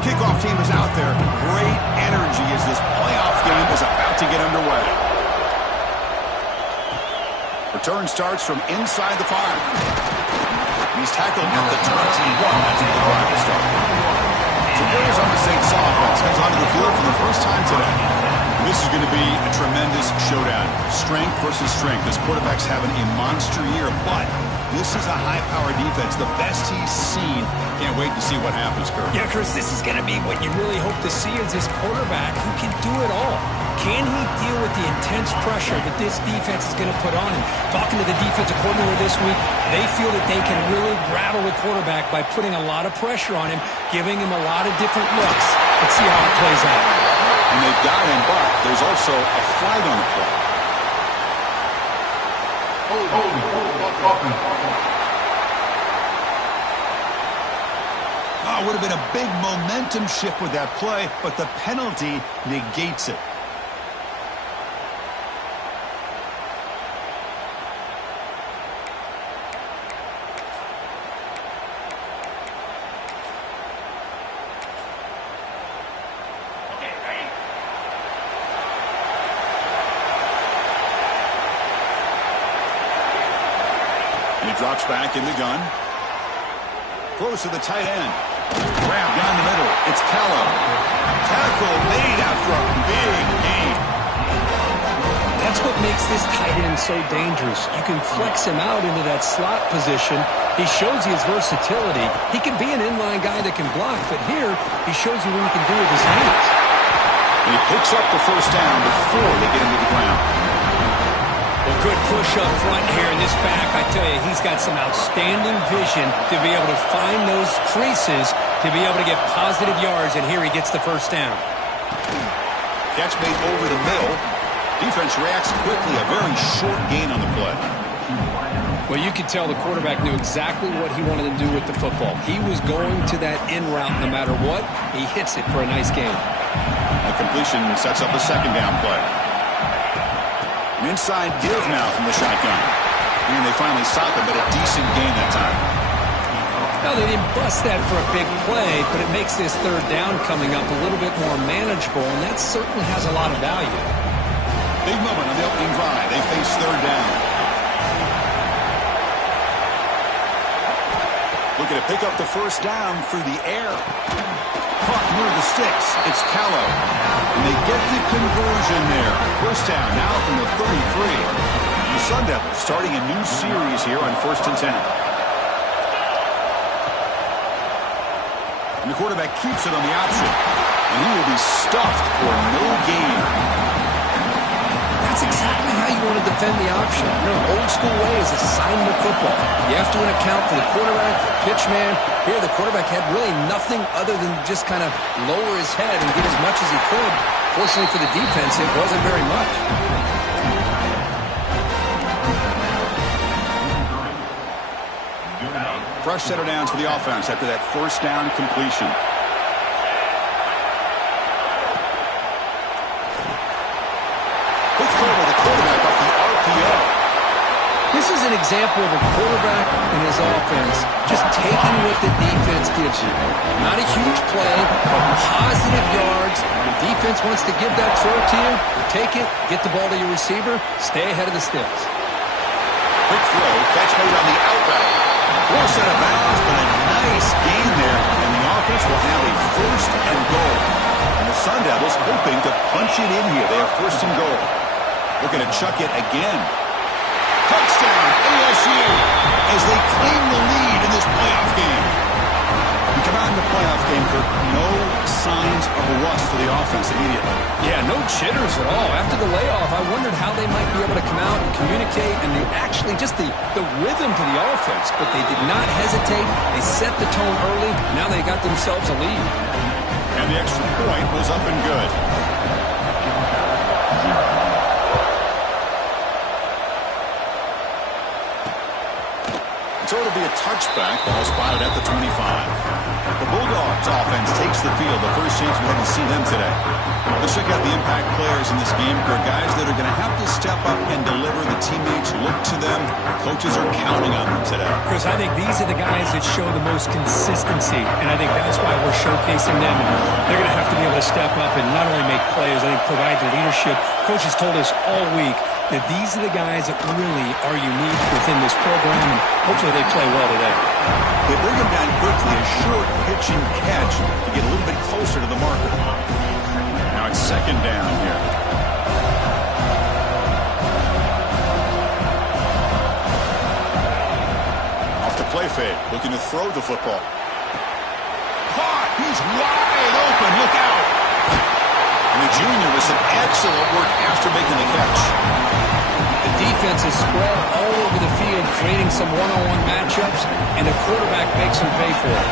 The kickoff team is out there. Great energy as this playoff game is about to get underway. Return starts from inside the 5. He's tackled at the 21 as the drive will start. So Arizona State's offense comes onto the field for the first time today. This is going to be a tremendous showdown. Strength versus strength. This quarterback's having a monster year, but this is a high-powered defense, the best he's seen. Can't wait to see what happens, Kurt. Yeah, Chris, this is going to be what you really hope to see is this quarterback who can do it all. Can he deal with the intense pressure that this defense is going to put on him? Talking to the defensive coordinator this week, they feel that they can really rattle the quarterback by putting a lot of pressure on him, giving him a lot of different looks. Let's see how it plays out. And they've got him, but there's also a flag on the play. Oh, would have been a big momentum shift with that play, but the penalty negates it. He drops back in the gun. Close to the tight end. Grab down the middle. It's Callow. Tackle made after a big gain. That's what makes this tight end so dangerous. You can flex him out into that slot position. He shows you his versatility. He can be an inline guy that can block, but here he shows you what he can do with his hands. And he picks up the first down before they get him to the ground. Well, good push up front here in this back. I tell you, he's got some outstanding vision to be able to find those creases, to be able to get positive yards, and here he gets the first down. Catch made over the middle. Defense reacts quickly. A very short gain on the play. Well, you could tell the quarterback knew exactly what he wanted to do with the football. He was going to that in route no matter what. He hits it for a nice gain. The completion sets up a second down play. An inside give now from the shotgun. And they finally stop it, but a decent gain that time. Now, they didn't bust that for a big play, but it makes this third down coming up a little bit more manageable, and that certainly has a lot of value. Big moment on the opening drive. They face third down. Looking to pick up the first down through the air. Caught near the sticks. It's Callow. And they get the conversion there. First down now from the 33. The Sun Devils starting a new series here on 1st and 10. And the quarterback keeps it on the option. And he will be stuffed for no gain. That's exactly how you want to defend the option. You know, old school way is assignment football. You have to account for the quarterback, the pitch man. Here, the quarterback had really nothing other than just kind of lower his head and get as much as he could. Fortunately for the defense, it wasn't very much. Fresh set of downs for the offense after that first down completion. Quick throw to the quarterback off the RPO. This is an example of a quarterback and his offense just taking what the defense gives you. Not a huge play, but positive yards. The defense wants to give that throw to you. You take it, get the ball to your receiver, stay ahead of the sticks. Quick throw, catch made on the out route. Close out of bounds, but a nice gain there, and the offense will have a first and goal. And the Sun Devils hoping to punch it in here. They have first and goal. Looking to chuck it again. Touchdown, ASU, as they claim the lead in this playoff game. You come out in the playoff game, Kirk, no signs of a rust for the offense immediately. Yeah, no jitters at all. After the layoff, I wondered how they might be able to come out and communicate and actually just the rhythm to the offense. But they did not hesitate. They set the tone early. Now they got themselves a lead. And the extra point was up and good. So it'll be a touchback. Ball spotted at the 25. The Bulldogs offense takes the field. The first chance we had to see them today. Let's check out the impact players in this game. For guys that are going to have to step up and deliver. The teammates look to them. Coaches are counting on them today. Chris, I think these are the guys that show the most consistency, and I think that's why we're showcasing them. They're going to have to be able to step up and not only make plays, I think provide the leadership. Coaches told us all week that these are the guys that really are unique within this program, and hopefully they play well today. They bring him down quickly, a short pitch and catch to get a little bit closer to the marker. Now it's second down here. Off the play fake, looking to throw the football. Caught! He's wide open, look out! And the junior with some excellent work after making the catch. The defense is spread all over the field, creating some one-on-one matchups, and the quarterback makes them pay for it.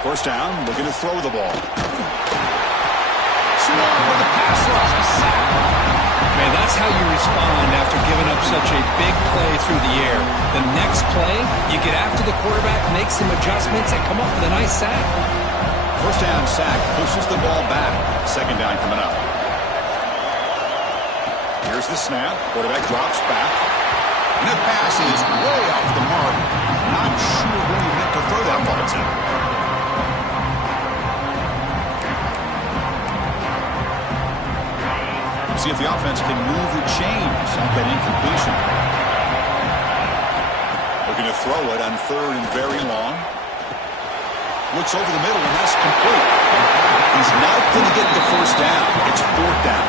First down, looking to throw the ball. Small with the pass rush, a sack. Man, that's how you respond after giving up such a big play through the air. The next play, you get after the quarterback, make some adjustments, and come up with a nice sack. First down sack, pushes the ball back. Second down coming up. Here's the snap. Quarterback drops back. And that pass is way off the mark. Not sure who he meant to throw that ball to. See if the offense can move the chains on that incompletion. Looking to throw it on third and very long. Looks over the middle, and that's complete. He's not going to get the first down. It's fourth down.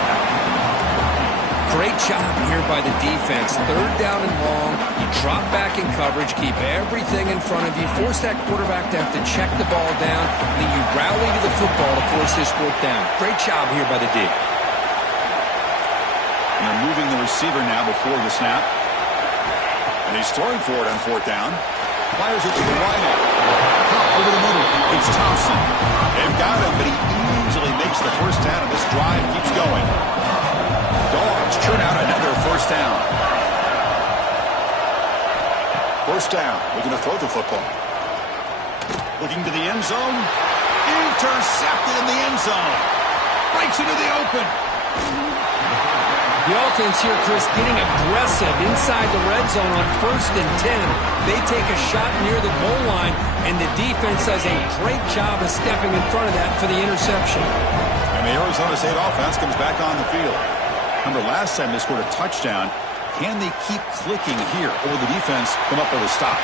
Great job here by the defense. Third down and long. You drop back in coverage, keep everything in front of you, force that quarterback to have to check the ball down, and then you rally to the football to force this fourth down. Great job here by the D. And they're moving the receiver now before the snap. And he's throwing for it on fourth down. Fires it to the right. Over the middle. It's Thompson. They've got him, but he easily makes the first down, and this drive keeps going. Dogs churn out another first down. First down. Looking to throw the football. Looking to the end zone. Intercepted in the end zone. Breaks into the open. The offense here, Chris, getting aggressive inside the red zone on 1st and 10. They take a shot near the goal line, and the defense does a great job of stepping in front of that for the interception. And the Arizona State offense comes back on the field. Remember, last time they scored a touchdown. Can they keep clicking here? Or will the defense come up with a stop?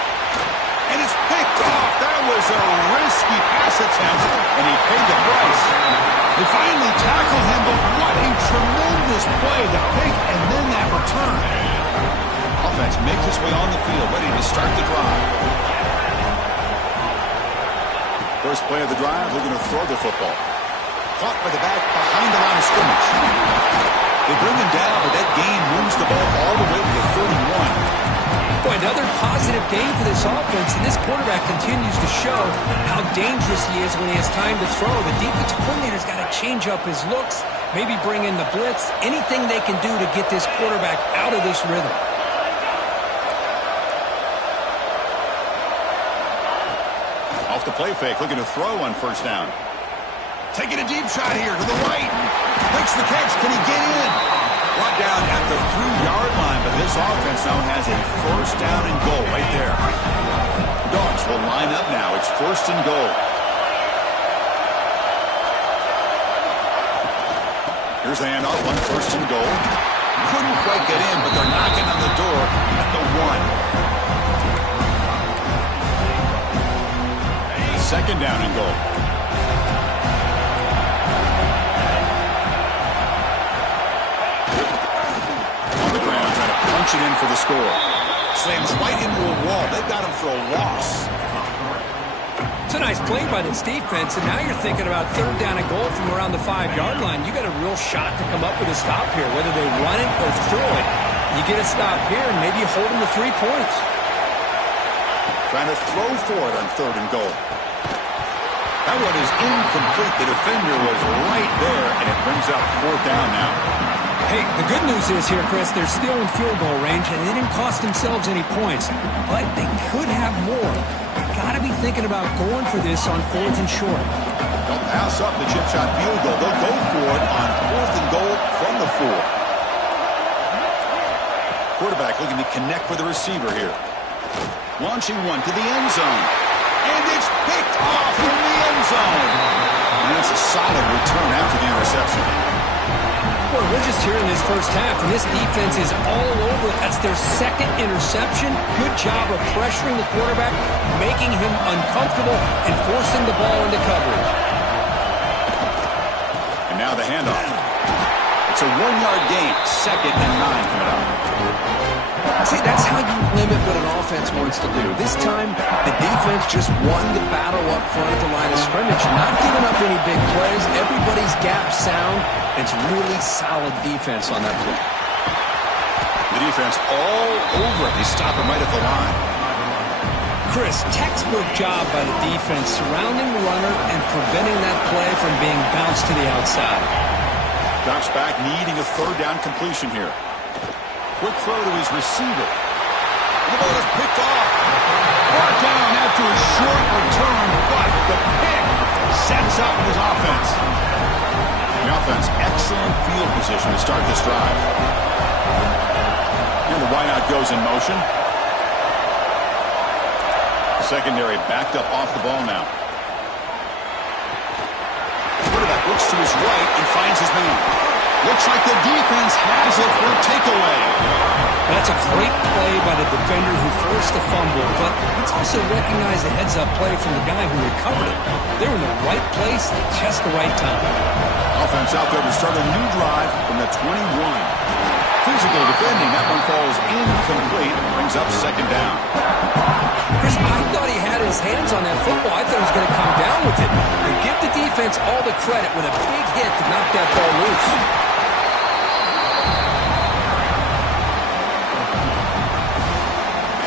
And it's picked off. That was a risky pass attempt, and he paid the price. They finally tackle him, but what a tremendous play. The pick and then that return. Offense makes its way on the field, ready to start the drive. First play of the drive, looking to throw the football. Caught by the back behind the line of scrimmage. They bring him down, but that gain moves the ball all the way to the 31. Boy, another positive game for this offense, and this quarterback continues to show how dangerous he is when he has time to throw. The defensive coordinator's got to change up his looks, maybe bring in the blitz, anything they can do to get this quarterback out of this rhythm. Off the play fake, looking to throw on first down. Taking a deep shot here to the right. Makes the catch. Can he get in? Brought down at the 3-yard line, but this offense now has a first down and goal right there. Dogs will line up now. It's first and goal. Here's the handoff on first and goal. Couldn't quite get in, but they're knocking on the door at the 1. Second down and goal. Punch it in for the score. Slams right into a wall. They've got him for a loss. It's a nice play by this defense, and now you're thinking about third down and goal from around the 5-yard line. You got a real shot to come up with a stop here, whether they run it or throw it. You get a stop here, and maybe you hold them to 3 points. Trying to throw for it on third and goal. That one is incomplete. The defender was right there, and it brings up fourth down now. Hey, the good news is here, Chris, they're still in field goal range, and they didn't cost themselves any points. But they could have more. Got to might be thinking about going for this on 4th and short. They'll pass up the chip shot field goal. They'll go for it on 4th and goal from the 4. Quarterback looking to connect with the receiver here. Launching one to the end zone. And it's picked off in the end zone. And it's a solid return after the interception. Boy, we're just here in this first half, and this defense is all over. That's their second interception. Good job of pressuring the quarterback, making him uncomfortable, and forcing the ball into coverage. And now the handoff. It's a 1-yard gain. 2nd and 9 coming up. See, that's how you limit what an offense wants to do. This time, the defense just won the battle up front at the line of scrimmage. Not giving up any big plays. Everybody's gap sound. It's really solid defense on that play. The defense all over it. They stop him right at the line. Chris, textbook job by the defense surrounding the runner and preventing that play from being bounced to the outside. Drops back, needing a 3rd down completion here. Quick throw to his receiver. The ball is picked off. Brought down after a short return, but the pick sets up his offense. The offense, excellent field position to start this drive. And the wideout goes in motion. Secondary backed up off the ball now. Quarterback looks to his right and finds his man. Looks like the defense has it for a takeaway. That's a great play by the defender who forced the fumble, but let's also recognize the heads-up play from the guy who recovered it. They were in the right place at just the right time. Offense out there to start a new drive from the 21. Physical defending. That one falls incomplete. Brings up 2nd down. Chris, I thought he had his hands on that football. I thought he was going to come down with it. And give the defense all the credit with a big hit to knock that ball loose.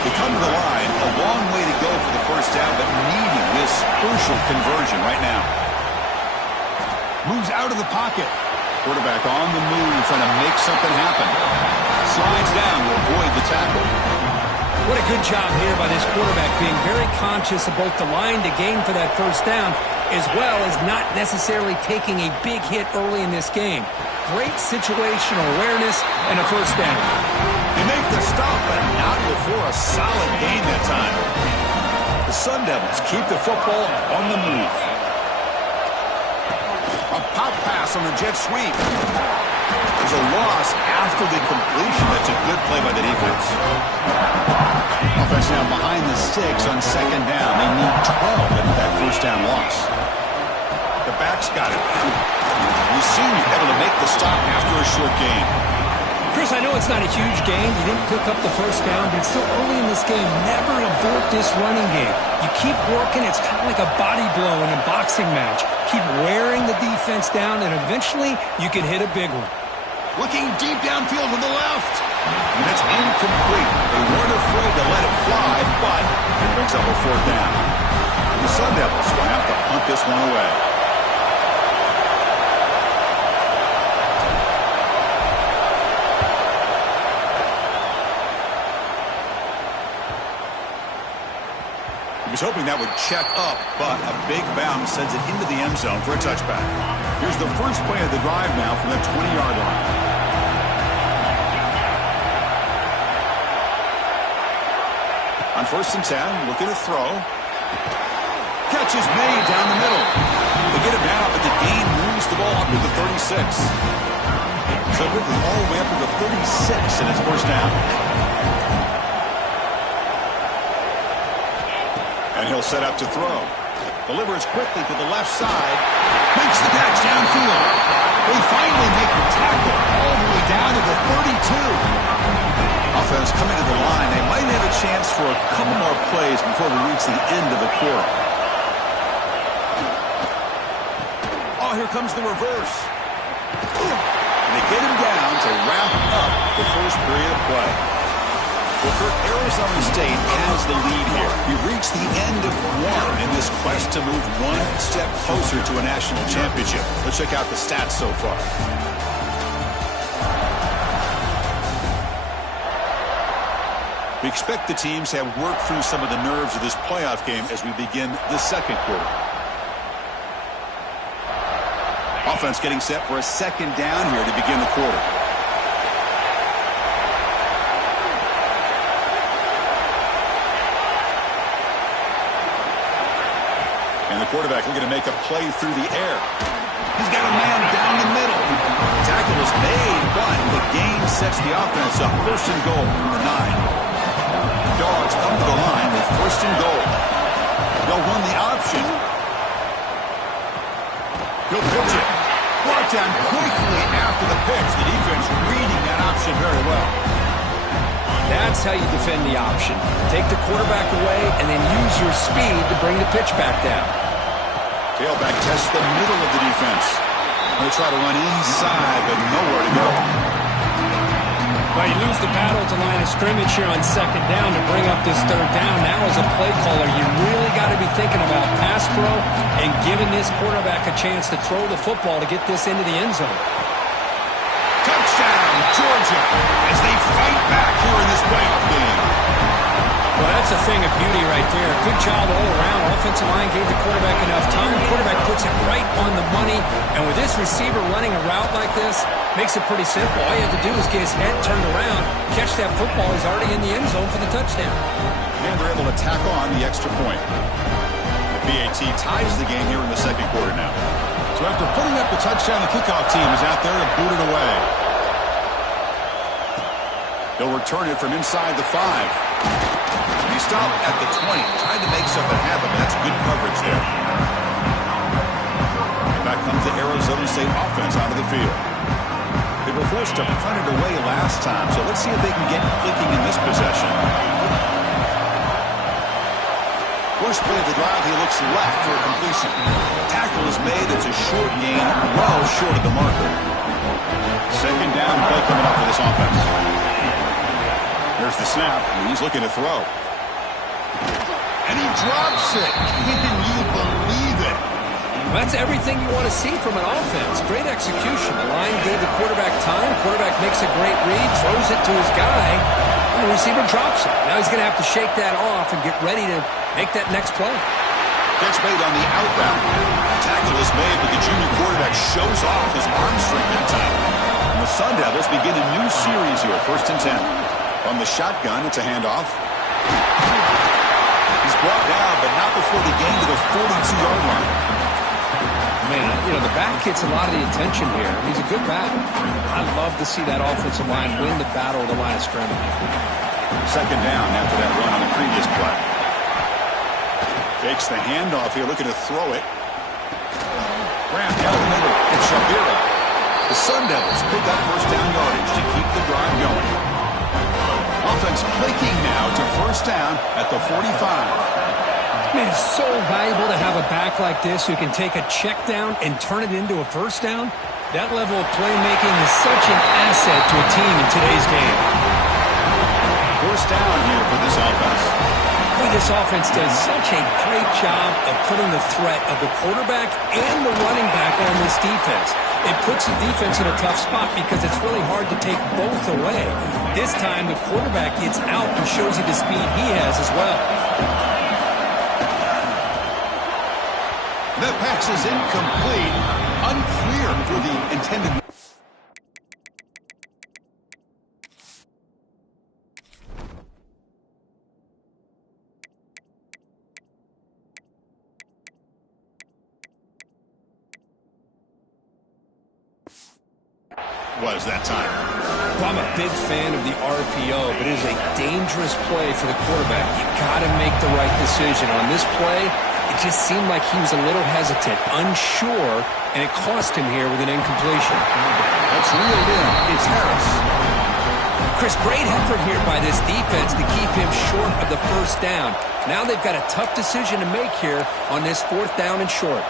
They come to the line. A long way to go for the 1st down, but needing this crucial conversion right now. Moves out of the pocket. Quarterback on the move, trying to make something happen. Slides down to avoid the tackle. What a good job here by this quarterback, being very conscious of both the line to gain for that 1st down, as well as not necessarily taking a big hit early in this game. Great situational awareness and a 1st down. They make the stop, but not before a solid gain that time. The Sun Devils keep the football on the move. A pop pass on the jet sweep. There's a loss after the completion. That's a good play by the defense. Offense now behind the 6 on 2nd down. They need 12 at that 1st down loss. The back's got it. We've seen you able to make the stop after a short gain. Chris, I know it's not a huge gain. You didn't pick up the 1st down, but it's still early in this game. Never abort this running game. You keep working. It's kind of like a body blow in a boxing match. Keep wearing the defense down, and eventually you can hit a big one. Looking deep downfield to the left. And it's incomplete. They weren't afraid to let it fly, but it brings up a 4th down. The Sun Devils will have to punt this one away. He was hoping that would check up, but a big bounce sends it into the end zone for a touchback. Here's the first play of the drive now from the 20-yard line. On 1st and 10, looking to throw. Catch is made down the middle. They get it now, but the gain moves the ball up to the 36. So quickly all the way up to the 36, and it's 1st down. And he'll set up to throw. Delivers quickly to the left side. Makes the catch downfield. They finally make the tackle all the way down to the 32. Offense coming to the line. They might have a chance for a couple more plays before we reach the end of the quarter. Oh, here comes the reverse. And they get him down to wrap up the first period of play. Well, Kirk, Arizona State has the lead here. We've reached the end of one in this quest to move one step closer to a national championship. Let's check out the stats so far. We expect the teams have worked through some of the nerves of this playoff game as we begin the second quarter. Offense getting set for a second down here to begin the quarter. And the quarterback looking to make a play through the air. He's got a man down the middle. Tackle is made, but the gain sets the offense up. First and goal from the 9. Dogs come to the line with first and goal. They'll run the option. He'll pitch it. Brought down quickly after the pitch. The defense reading that option very well. That's how you defend the option. Take the quarterback away and then use your speed to bring the pitch back down. Tailback tests the middle of the defense. They'll try to run inside, but nowhere to go. Well, you lose the battle at the line of scrimmage here on second down to bring up this third down. Now as a play caller, you really got to be thinking about pass pro and giving this quarterback a chance to throw the football to get this into the end zone. Touchdown, Georgia, as they fight back here in this playoff game. Well, that's a thing of beauty right there. Good job all around. Offensive line gave the quarterback enough time. Quarterback puts it right on the money. And with this receiver running a route like this, makes it pretty simple. All you have to do is get his head turned around, catch that football. He's already in the end zone for the touchdown. And they're able to tack on the extra point. BAT ties the game here in the second quarter now. So after putting up the touchdown, the kickoff team is out there to boot it away. They'll return it from inside the 5. He stopped at the 20, tried to make something happen, but that's good coverage there. Back comes the Arizona State offense out of the field. They were forced to punt it away last time, so let's see if they can get clicking in this possession. First play of the drive, he looks left for a completion. Tackle is made, it's a short gain, well short of the marker. Second down play coming up for this offense. There's the snap, and he's looking to throw. And he drops it. Can you believe it? That's everything you want to see from an offense. Great execution. The line gave the quarterback time. Quarterback makes a great read, throws it to his guy, and the receiver drops it. Now he's going to have to shake that off and get ready to make that next play. Catch made on the out route. Tackle is made, but the junior quarterback shows off his arm strength that time. And the Sun Devils begin a new series here, 1st and 10. On the shotgun, it's a handoff. He's brought down, but not before the gain to the 42-yard line. Man, you know, the back gets a lot of the attention here. He's a good back. I love to see that offensive line win the battle of the line of scrimmage. Second down after that run on the previous play. Fakes the handoff here, looking to throw it. Graham down the middle. It's Shabira. The Sun Devils pick up first down yardage to keep the drive going. Offense clicking now to first down at the 45. Man, it's so valuable to have a back like this who can take a check down and turn it into a first down. That level of playmaking is such an asset to a team in today's game. First down here for this offense. Boy, this offense does such a great job of putting the threat of the quarterback and the running back on this defense. It puts the defense in a tough spot because it's really hard to take both away. This time, the quarterback gets out and shows you the speed he has as well. The pass is incomplete. Unclear for the intended. Was that time. Well, I'm a big fan of the RPO, but it is a dangerous play for the quarterback. You got to make the right decision. On this play, it just seemed like he was a little hesitant, unsure, and it cost him here with an incompletion. That's reeled in. It's Harris. Chris, great effort here by this defense to keep him short of the first down. Now they've got a tough decision to make here on this 4th down and short.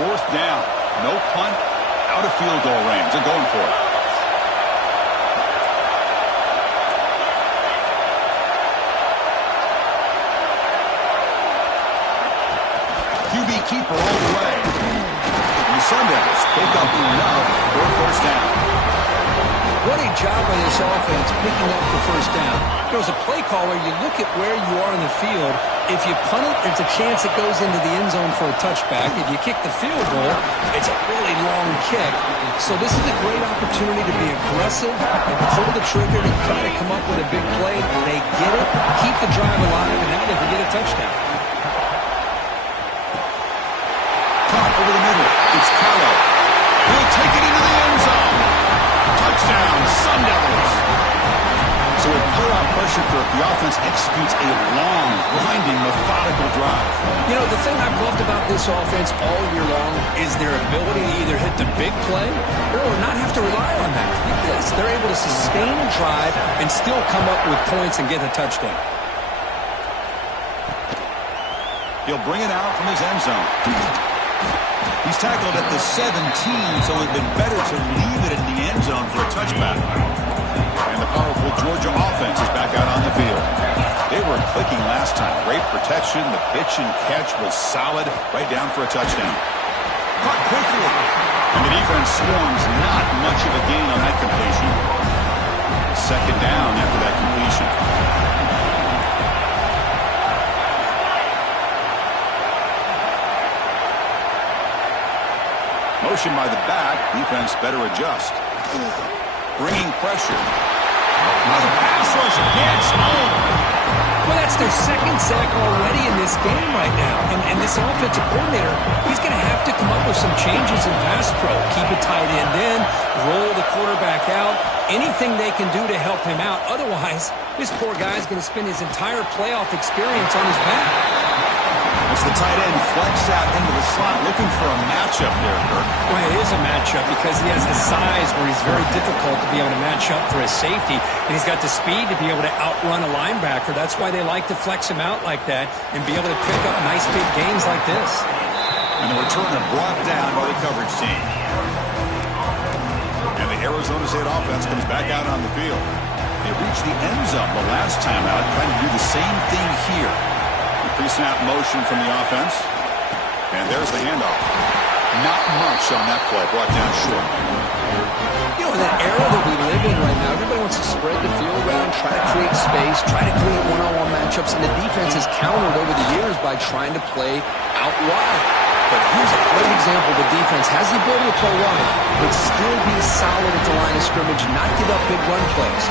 4th down. No punt. Out of field goal range. They're going for it. QB keeper all the way. And the Sun Devils pick up enough for a first down. What a job by this offense picking up the first down. There was a play caller, you look at where you are in the field. If you punt it, there's a chance it goes into the end zone for a touchback. If you kick the field goal, it's a really long kick. So this is a great opportunity to be aggressive and pull the trigger to try to come up with a big play. They get it, keep the drive alive, and now they can get a touchdown. Caught over the middle. It's Carlo. He'll take it into the end zone. Touchdown, Sun Devils. So with playoff pressure grip, the offense executes a long, grinding, methodical drive. You know, the thing I've loved about this offense all year long is their ability to either hit the big play or not have to rely on that. Like this, they're able to sustain a drive and still come up with points and get a touchdown. He'll bring it out from his end zone. He's tackled at the 17, so it would have been better to leave it in the end zone for a touchback. And the powerful Georgia offense is back out on the field. They were clicking last time. Great protection. The pitch and catch was solid. Right down for a touchdown. Caught quickly. And the defense swarms. Not much of a gain on that completion. Second down after that completion. Motion by the back. Defense better adjust. Bringing pressure. Now the pass rush gets home. Well, that's their second sack already in this game right now. And this offensive coordinator, he's going to have to come up with some changes in pass pro. Keep a tight end in, roll the quarterback out, anything they can do to help him out. Otherwise, this poor guy's going to spend his entire playoff experience on his back. As the tight end flex out into the slot, looking for a matchup there, Kirk. Well, it is a matchup because he has the size where he's very difficult to be able to match up for his safety, and he's got the speed to be able to outrun a linebacker. That's why they like to flex him out like that and be able to pick up nice big gains like this. And the returner brought down by the coverage team. And the Arizona State offense comes back out on the field. They reached the end zone the last time out, trying to do the same thing here. Pre-snap motion from the offense. And there's the handoff. Not much on that play, brought down short. You know, in that era that we live in right now, everybody wants to spread the field around, try to create space, try to create one-on-one matchups, and the defense has countered over the years by trying to play out wide. But here's a great example. The defense has the ability to play wide, but still be solid at the line of scrimmage, not give up big run plays.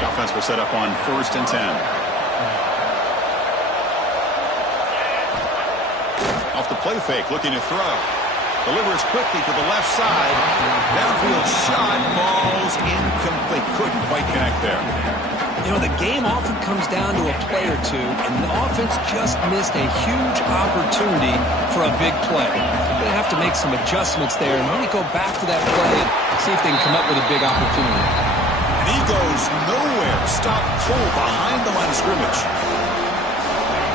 The offense will set up on 1st and 10. Off the play fake, looking to throw. Delivers quickly to the left side. Downfield shot falls incomplete. Couldn't quite connect there. You know, the game often comes down to a play or two, and the offense just missed a huge opportunity for a big play. They're going to have to make some adjustments there and really go back to that play and see if they can come up with a big opportunity. And he goes nowhere. Stop cold behind the line of scrimmage.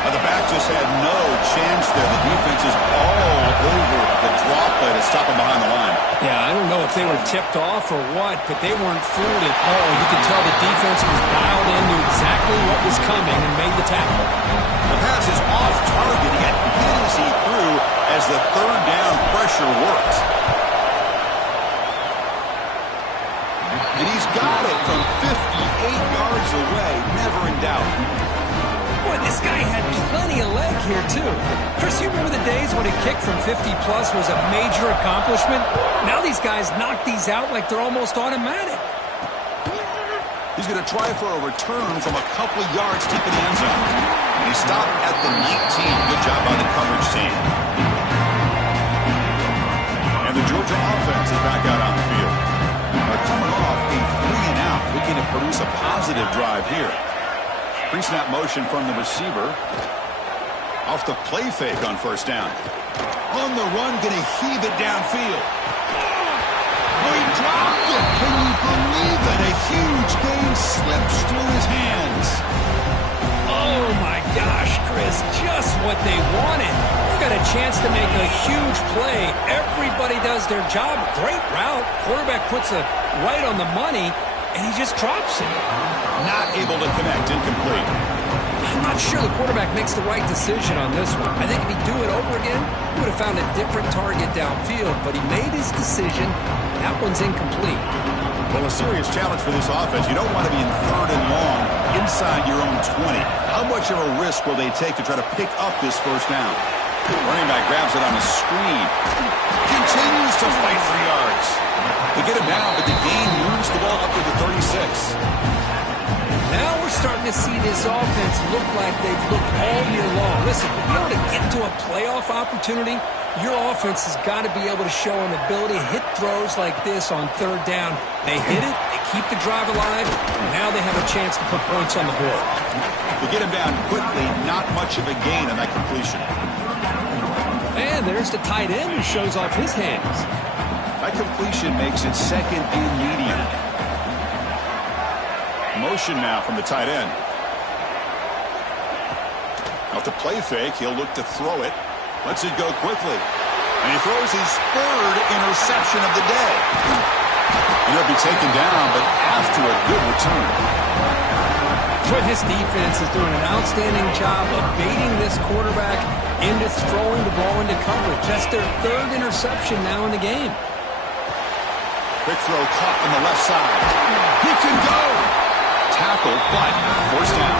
The back just had no chance there. The defense is all over the draw play to stop him behind the line. Yeah, I don't know if they were tipped off or what, but they weren't fooled at all. You could tell the defense was dialed in, knew exactly what was coming, and made the tackle. The pass is off target, yet hit as he threw as the third down pressure worked. And he's got it from 58 yards away, never in doubt. Boy, this guy had plenty of leg here, too. Chris, you remember the days when a kick from 50-plus was a major accomplishment? Now these guys knock these out like they're almost automatic. He's going to try for a return from a couple of yards deep in the end zone. And he stopped at the 19. Good job by the coverage team. And the Georgia offense is back out on the field. They're coming off a 3-and-out, looking to produce a positive drive here. Pre-snap motion from the receiver. Off the play fake on 1st down. On the run, going to heave it downfield. Oh, he dropped it. Can you believe it? A huge gain slips through his hands. Oh, my gosh, Chris. Just what they wanted. They got a chance to make a huge play. Everybody does their job. Great route. Quarterback puts it right on the money, and he just drops it. Not able to connect, incomplete. I'm not sure the quarterback makes the right decision on this one. I think if he'd do it over again, he would have found a different target downfield, but he made his decision. That one's incomplete. Well, a serious challenge for this offense. You don't want to be in 3rd and long inside your own 20. How much of a risk will they take to try to pick up this first down? Running back grabs it on the screen. Continues to fight for yards. They get him down, but the gain moves the ball up to the 36. Now we're starting to see this offense look like they've looked all year long. Listen, to be able to get to a playoff opportunity, your offense has got to be able to show an ability to hit throws like this on 3rd down. They hit it, they keep the drive alive, and now they have a chance to put points on the board. They get him down quickly, not much of a gain on that completion. And there's the tight end who shows off his hands. That completion makes it 2nd and medium. Motion now from the tight end. Off the play fake, he'll look to throw it. Lets it go quickly. And he throws his 3rd interception of the day. And he'll be taken down, but after a good return. But his defense is doing an outstanding job of baiting this quarterback into throwing the ball into coverage. That's their 3rd interception now in the game. Quick throw caught on the left side. He can go. Tackle, but first down.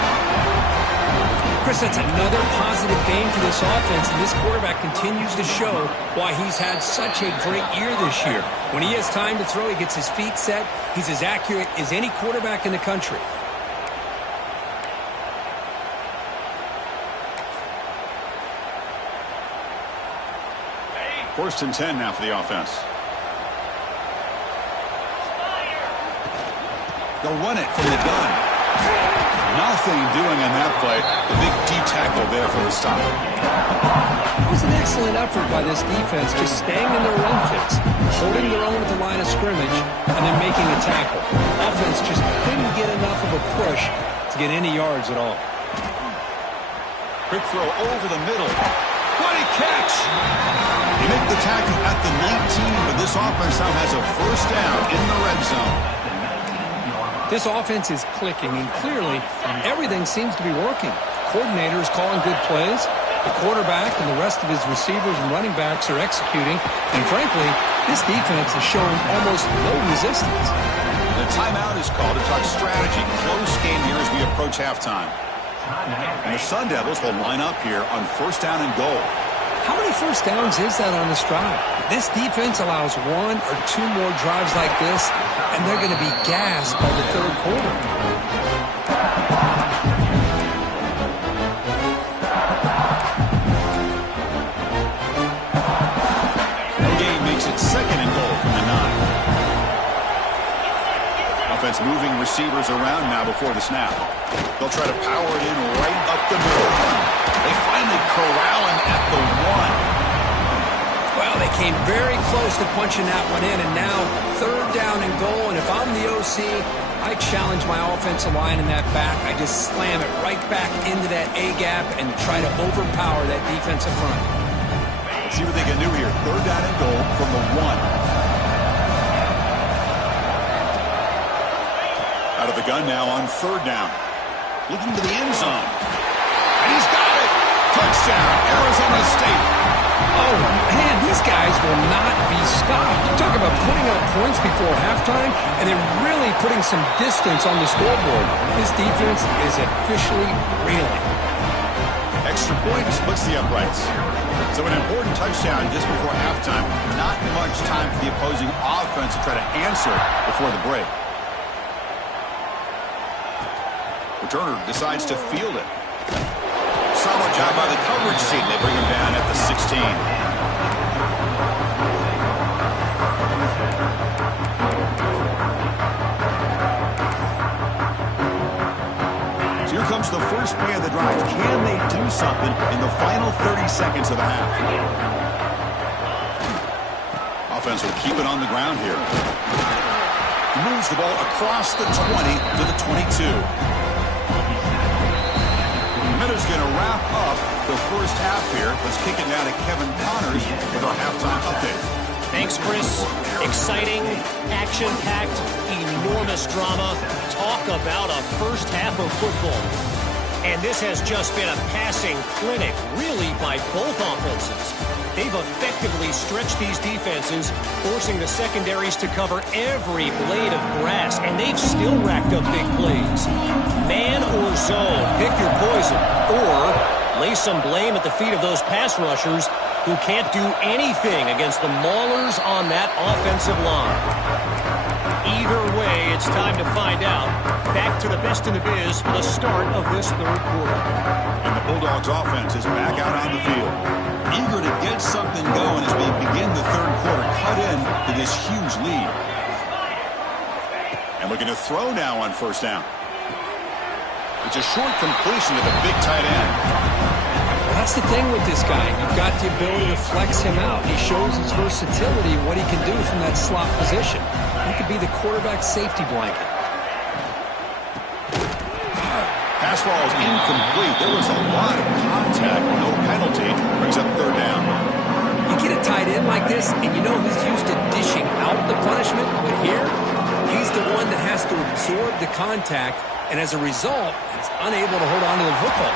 Chris, that's another positive game for this offense, and this quarterback continues to show why he's had such a great year this year. When he has time to throw, he gets his feet set. He's as accurate as any quarterback in the country. First and 10 now for the offense. They'll run it from the gun. Nothing doing on that play. The big D tackle there for the stop. It was an excellent effort by this defense, just staying in their run fits, holding their own at the line of scrimmage, and then making a tackle. Offense just couldn't get enough of a push to get any yards at all. Quick throw over the middle. What a catch! They make the tackle at the 19, but this offense now has a first down in the red zone. This offense is clicking, and clearly everything seems to be working. The coordinator is calling good plays. The quarterback and the rest of his receivers and running backs are executing. And frankly, this defense is showing almost no resistance. The timeout is called to talk strategy. Close game here as we approach halftime. And the Sun Devils will line up here on first down and goal. How many first downs is that on this drive? This defense allows 1 or 2 more drives like this, and they're going to be gassed by the 3rd quarter. The game makes it 2nd and goal from the 9. Offense moving receivers around now before the snap. They'll try to power it in right up the middle. They finally corral him at the 1. Well, they came very close to punching that one in, and now 3rd down and goal. And if I'm the OC, I challenge my offensive line in that back. I just slam it right back into that A-gap and try to overpower that defensive front. Let's see what they can do here. 3rd down and goal from the 1. Out of the gun now on 3rd down. Looking to the end zone. And he's got it! Touchdown, Arizona State. Oh, man, these guys will not be stopped. Talk about putting up points before halftime and then really putting some distance on the scoreboard. This defense is officially reeling. Extra point splits the uprights. So an important touchdown just before halftime. Not much time for the opposing offense to try to answer before the break. Returner decides to field it. Solid job by the coverage team. They bring him down at the 16. So here comes the first play of the drive. Can they do something in the final 30 seconds of the half? Offense will keep it on the ground here. He moves the ball across the 20 to the 22. Minutes going to wrap up the first half here. Let's kick it now to Kevin Connors with our halftime update. Thanks, Chris. Exciting, action-packed, enormous drama. Talk about a first half of football. And this has just been a passing clinic, really, by both offenses. They've effectively effectively stretched these defenses, forcing the secondaries to cover every blade of grass, and they've still racked up big plays. Man or zone, pick your poison, or lay some blame at the feet of those pass rushers who can't do anything against the maulers on that offensive line. Either way, it's time to find out. Back to the best in the biz for the start of this third quarter. And the Bulldogs offense is back out on the field. Eager to get something going as we begin the third quarter. Cut in to this huge lead. And looking to throw now on first down. It's a short completion to the big tight end. That's the thing with this guy. You've got the ability to flex him out. He shows his versatility and what he can do from that slot position. He could be the quarterback safety blanket. Pass ball is incomplete. There was a lot of contact. No penalty. Brings up third down. You get a tight end like this, and you know he's used to dishing out the punishment, but here, he's the one that has to absorb the contact, and as a result, he's unable to hold on to the football.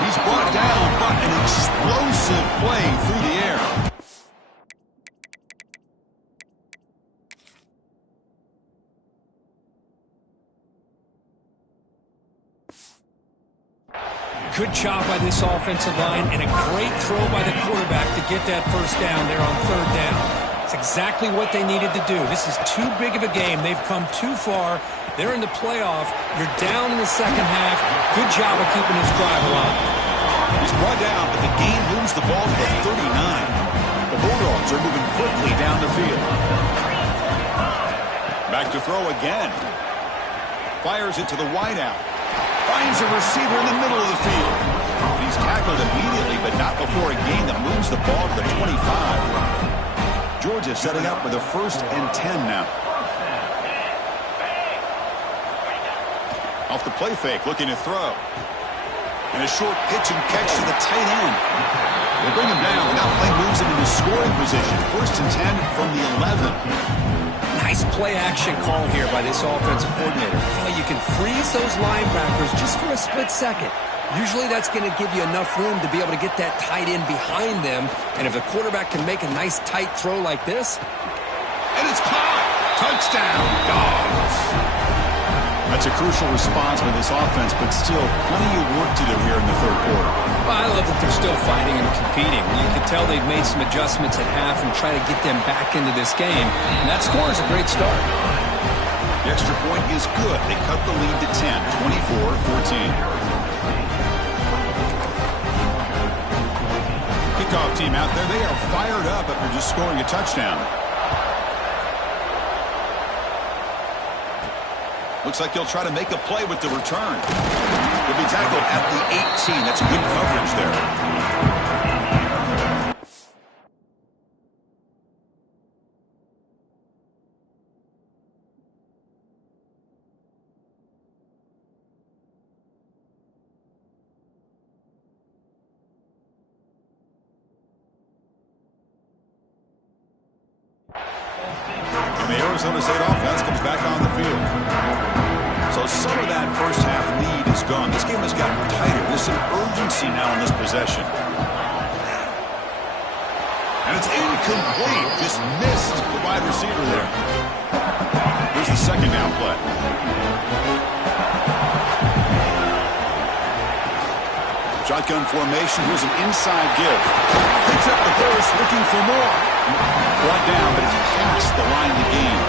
He's brought down, but an explosive play through the air. Good job by this offensive line, and a great throw by the quarterback to get that first down there on third down. It's exactly what they needed to do. This is too big of a game. They've come too far. They're in the playoff. You're down in the second half. Good job of keeping this drive alive. He's brought down, but the game moves the ball to the 39. The Bulldogs are moving quickly down the field. Back to throw again. Fires it to the wideout. Finds a receiver in the middle of the field. He's tackled immediately, but not before a gain that moves the ball to the 25. Georgia setting up with a 1st and 10 now. Off the play fake, looking to throw. And a short pitch and catch to the tight end. They bring him down. Now play moves him into scoring position. 1st and 10 from the 11. Nice play action call here by this offensive coordinator. You can freeze those linebackers just for a split second. Usually that's going to give you enough room to be able to get that tight end behind them. And if the quarterback can make a nice tight throw like this. And it's caught. Touchdown, Dogs. That's a crucial response by this offense, but still plenty of work to do here in the third quarter. Well, I love that they're still fighting and competing. You can tell they've made some adjustments at half and try to get them back into this game. And that score is a great start. The extra point is good. They cut the lead to 10, 24-14. Kickoff team out there. They are fired up after just scoring a touchdown. Looks like he'll try to make a play with the return. He'll be tackled at the 18. That's good coverage there. And the Arizona State offense comes back on the field. So some of that first half lead is gone. This game has gotten tighter. There's some urgency now in this possession. And it's incomplete. Just missed the wide receiver there. Here's the second down play. Shotgun formation. Here's an inside give. Picks up the burst, looking for more. Brought down, but it's past the line to gain.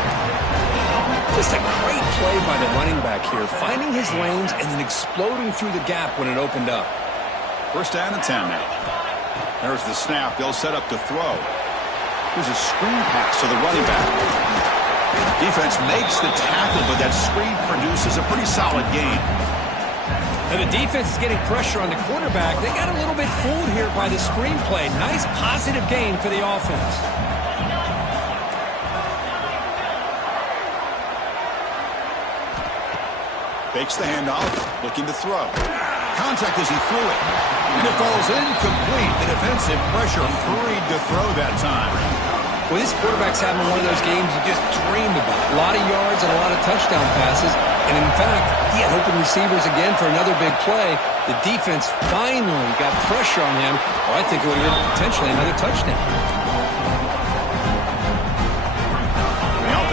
Just a great play by the running back here, finding his lanes and then exploding through the gap when it opened up. 1st down and 10 now. There's the snap. They'll set up to throw. Here's a screen pass to the running back. Defense makes the tackle, but that screen produces a pretty solid gain. And the defense is getting pressure on the quarterback. They got a little bit fooled here by the screen play. Nice positive gain for the offense. Fakes the handoff, looking to throw. Contact as he threw it. And it falls incomplete. The defensive pressure hurried to throw that time. Well, this quarterback's having one of those games you just dreamed about. A lot of yards and a lot of touchdown passes. And in fact, he had open receivers again for another big play. The defense finally got pressure on him. Or I think it would have been potentially another touchdown.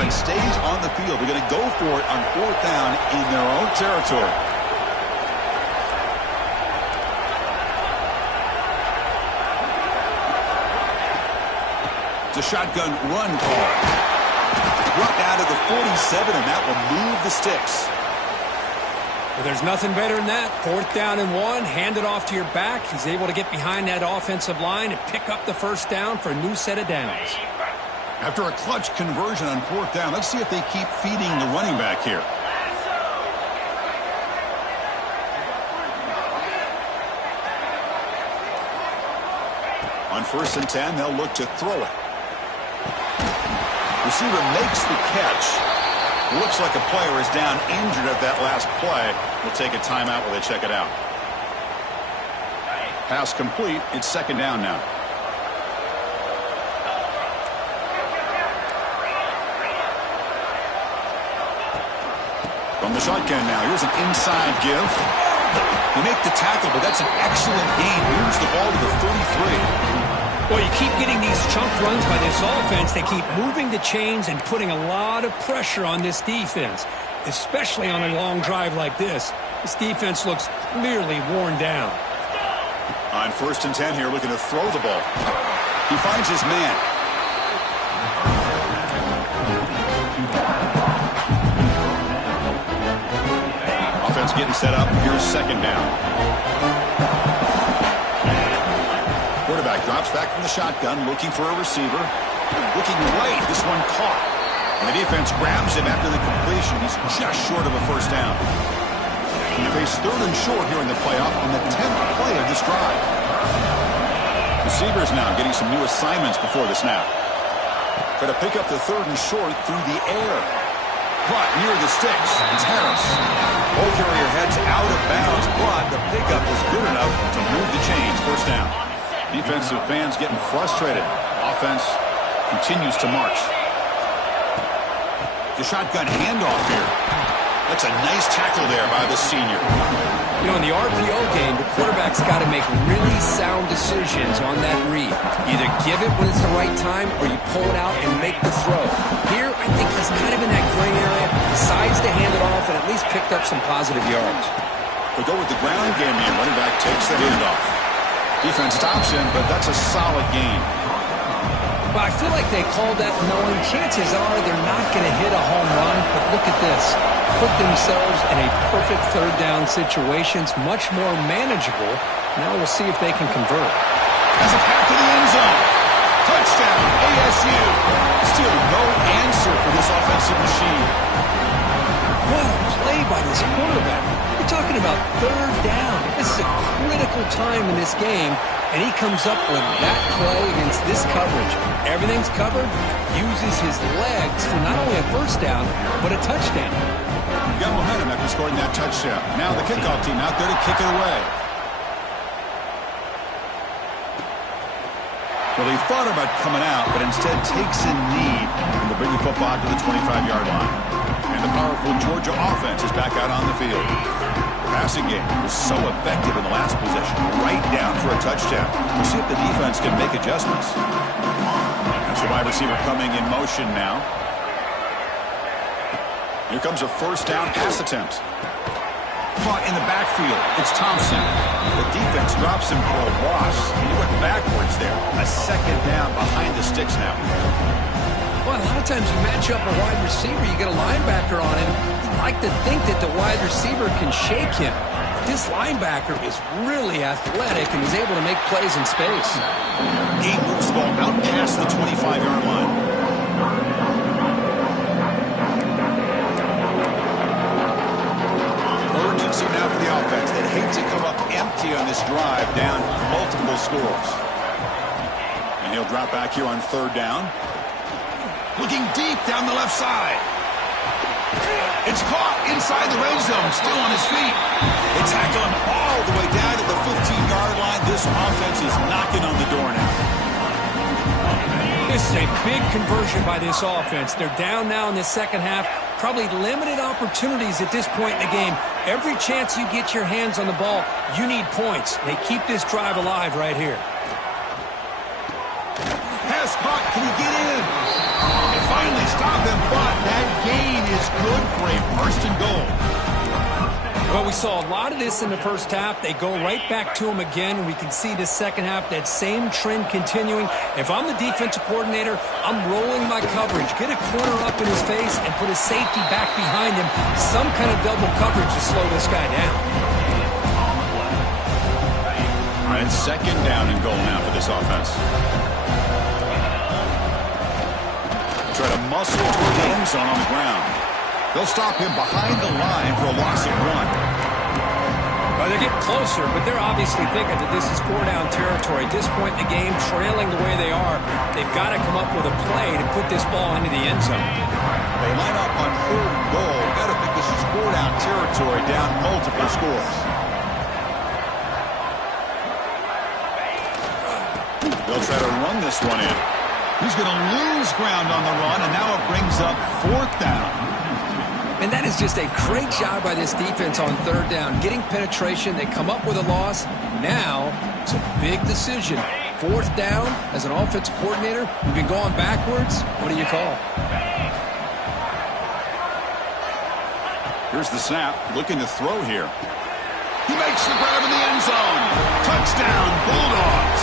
he stays on the field. They're going to go for it on 4th down in their own territory. It's a shotgun run call. Brought down to the 47, and that will move the sticks. Well, there's nothing better than that. 4th down and 1, hand it off to your back. He's able to get behind that offensive line and pick up the first down for a new set of downs. After a clutch conversion on 4th down, let's see if they keep feeding the running back here. On 1st and 10, they'll look to throw it. Receiver makes the catch. Looks like a player is down injured at that last play. We'll take a timeout while they check it out. Pass complete. It's 2nd down now. From the shotgun now. Here's an inside give. They make the tackle, but that's an excellent gain. Moves the ball to the 33. Well, you keep getting these chunk runs by this offense. They keep moving the chains and putting a lot of pressure on this defense, especially on a long drive like this. This defense looks clearly worn down. On 1st and 10 here, looking to throw the ball. He finds his man. Offense getting set up. Here's 2nd down. Quarterback drops back from the shotgun, looking for a receiver. Looking right, this one caught. And the defense grabs him after the completion. He's just short of a 1st down. They face 3rd and short here in the playoff on the 10th play of this drive. Receivers now getting some new assignments before the snap. Got to pick up the 3rd and short through the air. Caught near the sticks. It's Harris. Ball carrier heads out of bounds, but the pickup was good enough to move the chains. 1st down. Defensive fans getting frustrated. Offense continues to march. The shotgun handoff here. That's a nice tackle there by the senior. You know, in the RPO game, the quarterback's got to make really sound decisions on that read. Either give it when it's the right time or you pull it out and make the throw. Here, I think he's kind of in that gray area, decides to hand it off and at least picked up some positive yards. They go with the ground game here. Running back takes the handoff. Defense stops him, but that's a solid gain. Well, I feel like they called that knowing chances are they're not going to hit a home run, but look at this. Put themselves in a perfect 3rd down situation. It's much more manageable. Now we'll see if they can convert. Has a path to the end zone. Touchdown, ASU. Still no answer for this offensive machine. What a play by this quarterback. We're talking about 3rd down. This is a critical time in this game, and he comes up with that play against this coverage. Everything's covered, uses his legs for not only a 1st down, but a touchdown. Got momentum after scoring that touchdown. Now the kickoff team out there to kick it away. Well, he thought about coming out, but instead takes a knee and will bring the football to the 25-yard line. And the powerful Georgia offense is back out on the field. The passing game was so effective in the last possession, right down for a touchdown. We'll see if the defense can make adjustments. That's the wide receiver coming in motion now. Here comes a 1st down pass attempt. Caught in the backfield. It's Thompson. The defense drops him for a loss. He went backwards there. A 2nd down behind the sticks now. Well, a lot of times you match up a wide receiver, you get a linebacker on him. You like to think that the wide receiver can shake him. This linebacker is really athletic and is able to make plays in space. He moves the ball out past the 25-yard line. Urgency now for the offense. They'd hate to come up empty on this drive, down multiple scores. And he'll drop back here on 3rd down. Looking deep down the left side. It's caught inside the red zone, still on his feet. They tackle him all the way down to the 15-yard line. This offense is knocking on the door now. This is a big conversion by this offense. They're down now in the 2nd half. Probably limited opportunities at this point in the game. Every chance you get your hands on the ball, you need points. They keep this drive alive right here. Pass caught. Can he get in? finally stop him, but that gain is good for a first and goal. Well, we saw a lot of this in the first half. They go right back to him again, and we can see the second half, that same trend continuing. If I'm the defensive coordinator, I'm rolling my coverage. Get a corner up in his face and put a safety back behind him. Some kind of double coverage to slow this guy down. All right, second down and goal now for this offense. Try to muscle toward the end zone on the ground. They'll stop him behind the line for a loss of 1. Well, they're getting closer, but they're obviously thinking that this is 4-down territory. At this point in the game, trailing the way they are, they've got to come up with a play to put this ball into the end zone. They line up on 3rd and goal. Got to think this is 4-down territory, down multiple scores. They'll try to run this one in. He's going to lose ground on the run, and now it brings up 4th down. And that is just a great job by this defense on 3rd down. Getting penetration, they come up with a loss. Now, it's a big decision. 4th down, as an offensive coordinator, you've been going backwards. What do you call? Here's the snap, looking to throw here. He makes the grab in the end zone. Touchdown, Bulldogs.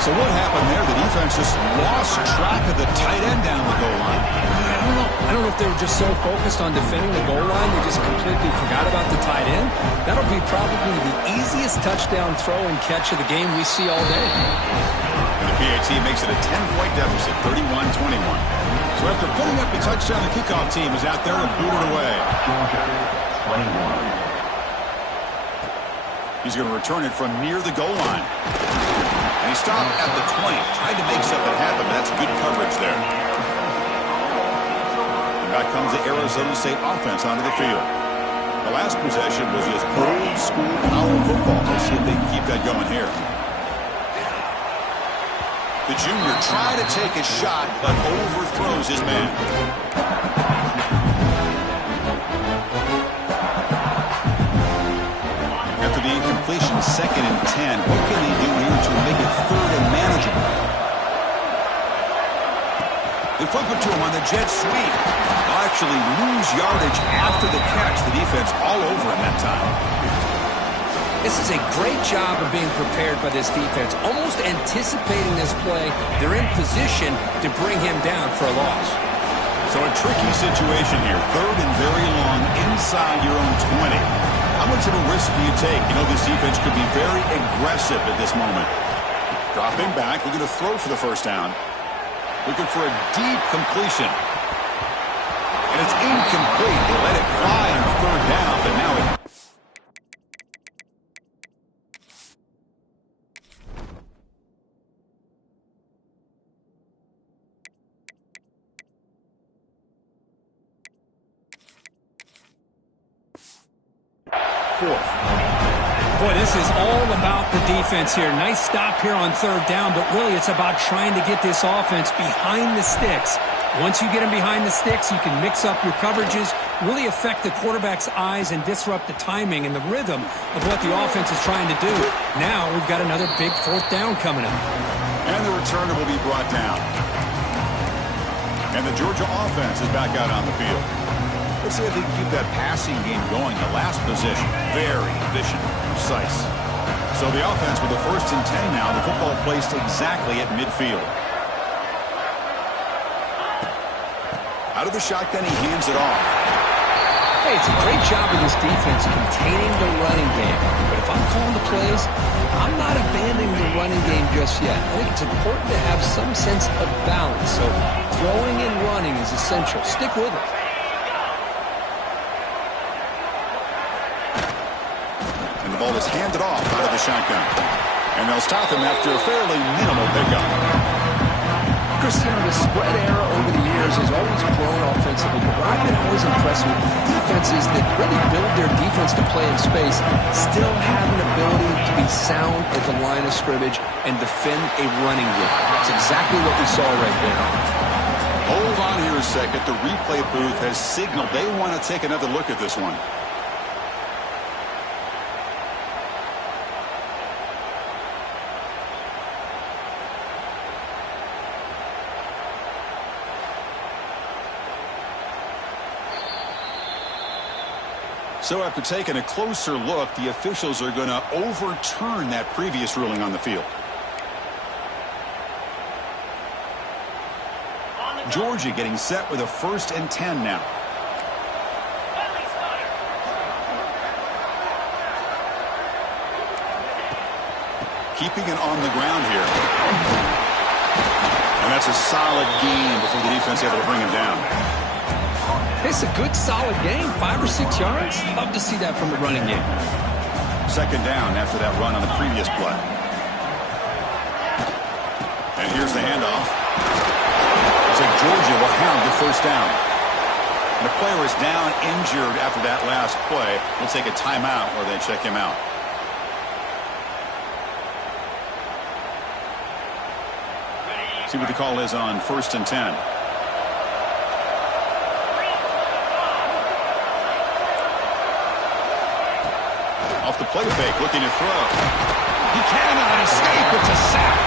So what happened there? The defense just lost track of the tight end down the goal line. I don't know if they were just so focused on defending the goal line, they just completely forgot about the tight end. That'll be probably the easiest touchdown throw and catch of the game we see all day. And the PAT makes it a 10-point deficit, 31-21. So after putting up the touchdown, the kickoff team is out there to boot it away. He's going to return it from near the goal line. And he stopped at the 20, tried to make something happen, but that's good coverage there. And back comes the Arizona State offense onto the field. The last possession was just old school power football. Let's see if they can keep that going here. The junior tried to take a shot, but overthrows his man. After the incompletion, 2nd and 10. What can they do here to make it 3rd and manageable? They flip it to him on the jet sweep. They'll actually lose yardage after the catch. The defense all over him that time. This is a great job of being prepared by this defense. Almost anticipating this play, they're in position to bring him down for a loss. So a tricky situation here. 3rd and very long inside your own 20. How much of a risk do you take? You know, this defense could be very aggressive at this moment. Dropping back, looking to throw for the first down. Looking for a deep completion. And it's incomplete. They let it fly on 3rd down, but now it... Boy, this is all about the defense here. Nice stop here on 3rd down, but really it's about trying to get this offense behind the sticks. Once you get them behind the sticks, you can mix up your coverages, really affect the quarterback's eyes and disrupt the timing and the rhythm of what the offense is trying to do. Now we've got another big 4th down coming up. And the returner will be brought down. And the Georgia offense is back out on the field. Let's see if they can keep that passing game going. The last possession, very efficient, precise. So the offense with the 1st and 10 now. The football placed exactly at midfield. Out of the shotgun, he hands it off. Hey, it's a great job of this defense containing the running game. But if I'm calling the plays, I'm not abandoning the running game just yet. I think it's important to have some sense of balance. So throwing and running is essential. Stick with it. And the ball is handed off out of the shotgun. And they'll stop him after a fairly minimal pickup. Christian, the spread era over the years has always grown offensively, but what I've been always impressed with defenses that really build their defense to play in space still have an ability to be sound at the line of scrimmage and defend a running game. That's exactly what we saw right there. Hold on here a second. The replay booth has signaled they want to take another look at this one. So after taking a closer look, the officials are going to overturn that previous ruling on the field. Georgia getting set with a 1st and 10 now. Keeping it on the ground here. And that's a solid gain before the defense able to bring him down. It's a good, solid game. 5 or 6 yards. Love to see that from the running game. 2nd down after that run on the previous play. And here's the handoff. Looks like Georgia will have the 1st down. And the player is down injured after that last play. We'll take a timeout or they check him out. See what the call is on 1st and 10. Off the play fake, looking to throw. He cannot escape. It's a sack.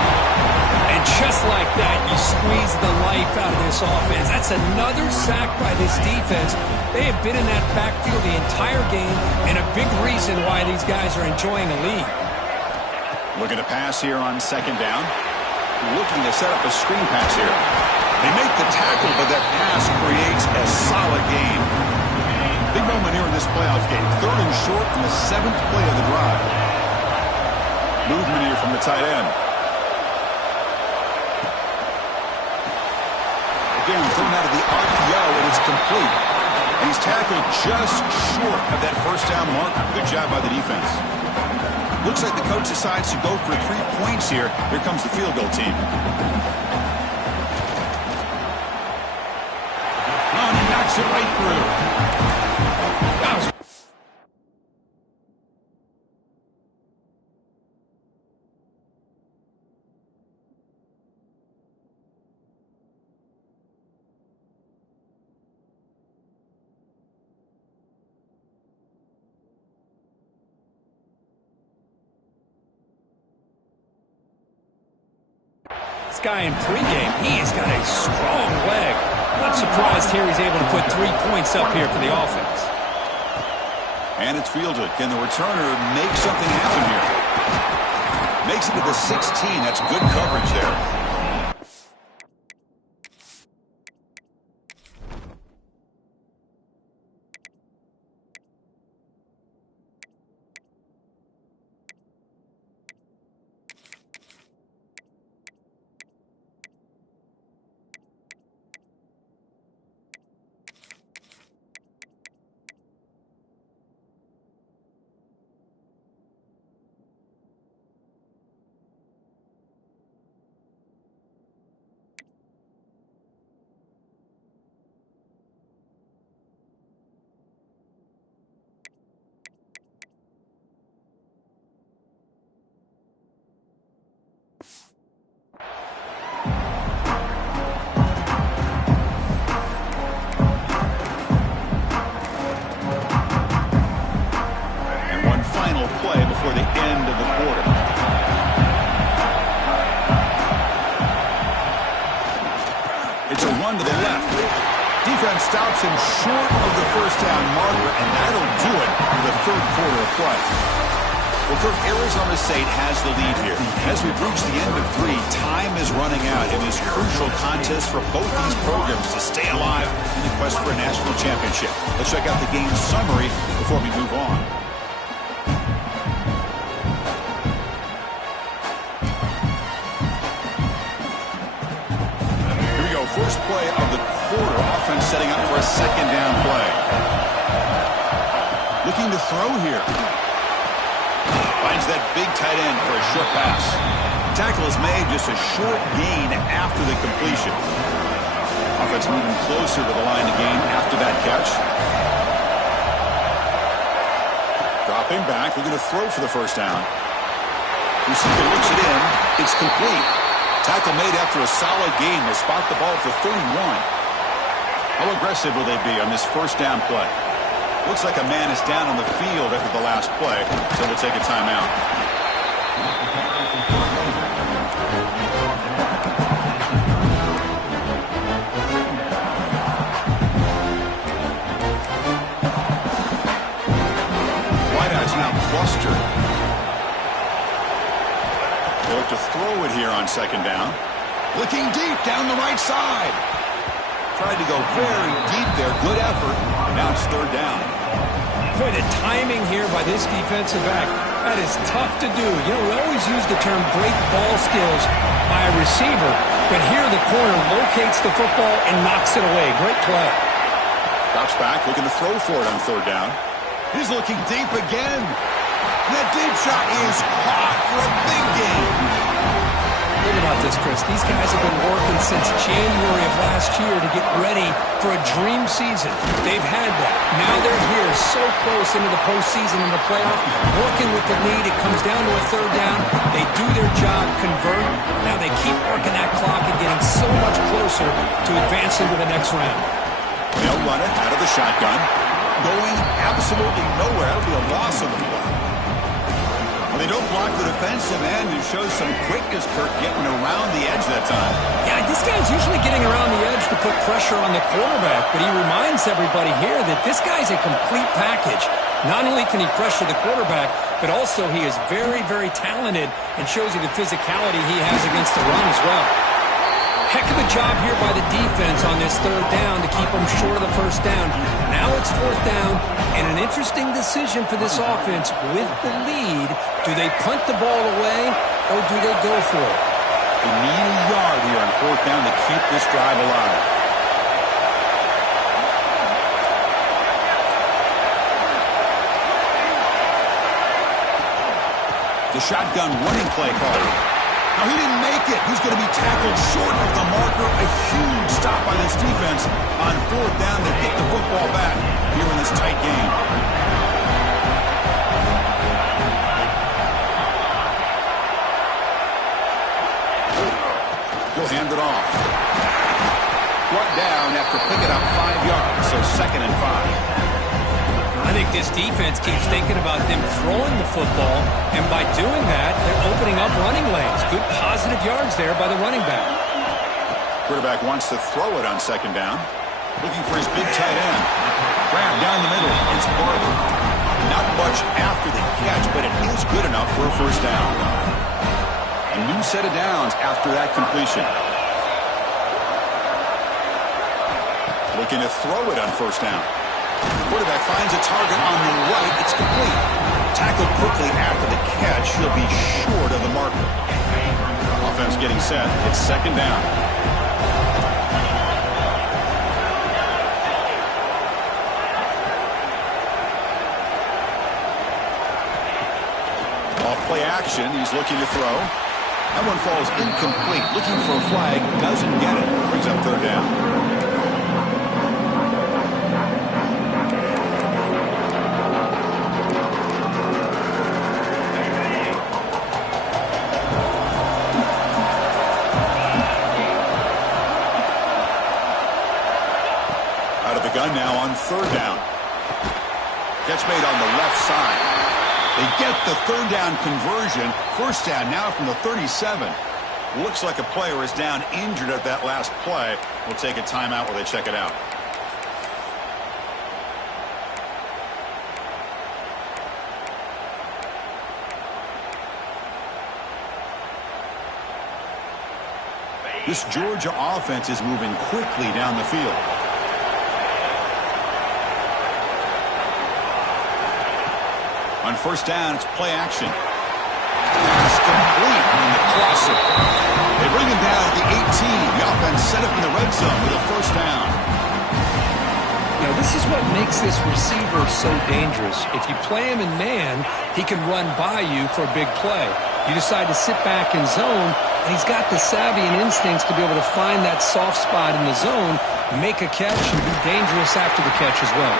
And just like that, you squeeze the life out of this offense. That's another sack by this defense. They have been in that backfield the entire game, and a big reason why these guys are enjoying a lead. Looking to pass here on 2nd down. Looking to set up a screen pass here. They make the tackle, but that pass creates a solid gain. Big moment here in this playoff game. 3rd and short in the 7th play of the drive. Movement here from the tight end. Again, thrown out of the RPO, and it's complete. And he's tackled just short of that 1st down marker. Good job by the defense. Looks like the coach decides to go for 3 points here. Here comes the field goal team. Oh, and he knocks it right through. That was This guy in pregame, he has got a strong leg. Not surprised here he's able to put 3 points up here for the offense. And it's fielded. Can the returner make something happen here? Makes it to the 16. That's good coverage there. Defense stops him short of the 1st down marker, and that'll do it for the 3rd quarter of play. Well, Kirk, Arizona State has the lead here. As we approach the end of 3, time is running out in this crucial contest for both these programs to stay alive in the quest for a national championship. Let's check out the game summary before we move on. Here we go. First play of the quarter. Offense setting up for a 2nd down play. Looking to throw here. Finds that big tight end for a short pass. Tackle is made, just a short gain after the completion. Offense moving closer to the line of gain after that catch. Dropping back, looking to throw for the 1st down. Receiver looks it in. It's complete. Tackle made after a solid gain. They spot the ball for 31. How aggressive will they be on this 1st down play? Looks like a man is down on the field after the last play, so we'll take a timeout. on second down. Looking deep down the right side. Tried to go very deep there. Good effort. Now it's third down. Boy, the timing here by this defensive back, that is tough to do. You know, we always use the term great ball skills by a receiver, but here the corner locates the football and knocks it away. Great play. Drops back, looking to throw for it on third down. He's looking deep again. That deep shot is caught for a big gain. Think about this, Chris. These guys have been working since January of last year to get ready for a dream season. They've had that. Now they're here so close into the postseason and the playoff, working with the lead. It comes down to a third down. They do their job, convert. Now they keep working that clock and getting so much closer to advancing to the next round. They'll run it out of the shotgun. Going absolutely nowhere. That'll be a loss on the play. Well, they don't block the defensive end and shows some quickness, Kirk, getting around the edge that time. Yeah, this guy's usually getting around the edge to put pressure on the quarterback, but he reminds everybody here that this guy's a complete package. Not only can he pressure the quarterback, but also he is very, very talented and shows you the physicality he has against the run as well. Heck of a job here by the defense on this third down to keep them short of the first down. Now it's fourth down, and an interesting decision for this offense with the lead. Do they punt the ball away, or do they go for it? They need a yard here on fourth down to keep this drive alive. The shotgun running play call. Now, he didn't make it. He's going to be tackled short of the marker. A huge stop by this defense on fourth down to get the football back here in this tight game. He'll hand it off. Brought down after picking up 5 yards, so 2nd and 5. I think this defense keeps thinking about them throwing the football, and by doing that, they're opening up running lanes. Good positive yards there by the running back. Quarterback wants to throw it on second down. Looking for his big tight end. Grab down the middle. It's Barber. Not much after the catch, but it is good enough for a first down. A new set of downs after that completion. Looking to throw it on first down. Quarterback finds a target on the right. It's complete. Tackled quickly after the catch. He'll be short of the marker. Offense getting set. It's second down. Off play action. He's looking to throw. That one falls incomplete. Looking for a flag. Doesn't get it. Brings up third down. Gun now on third down. Catch made on the left side. They get the third down conversion. First down now from the 37. Looks like a player is down injured at that last play. We'll take a timeout while they check it out. This Georgia offense is moving quickly down the field. On first down, it's play action. Pass complete on the crosser. They bring him down at the 18. The offense set up in the red zone with a first down. Now, this is what makes this receiver so dangerous. If you play him in man, he can run by you for a big play. You decide to sit back in zone, and he's got the savvy and instincts to be able to find that soft spot in the zone, make a catch, and be dangerous after the catch as well.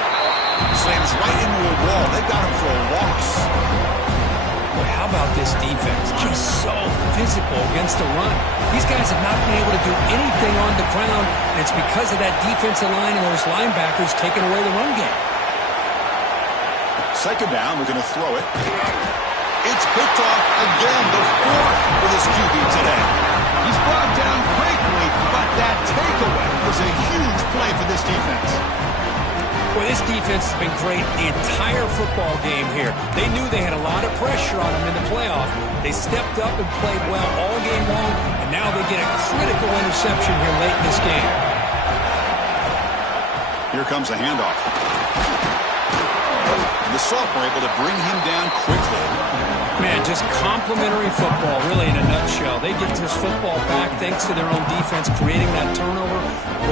Slams right into a wall. They've got him for a loss. Boy, how about this defense? Just so physical against the run. These guys have not been able to do anything on the ground, and it's because of that defensive line and those linebackers taking away the run game. Second down, we're going to throw it. It's picked off again, the fourth for this QB today. He's brought down quickly, but that takeaway was a huge play for this defense. Well, this defense has been great the entire football game here. They knew they had a lot of pressure on them in the playoff. They stepped up and played well all game long, and now they get a critical interception here late in this game. Here comes a handoff. The sophomore able to bring him down quickly. Man, just complimentary football, really, in a nutshell. They get this football back thanks to their own defense, creating that turnover,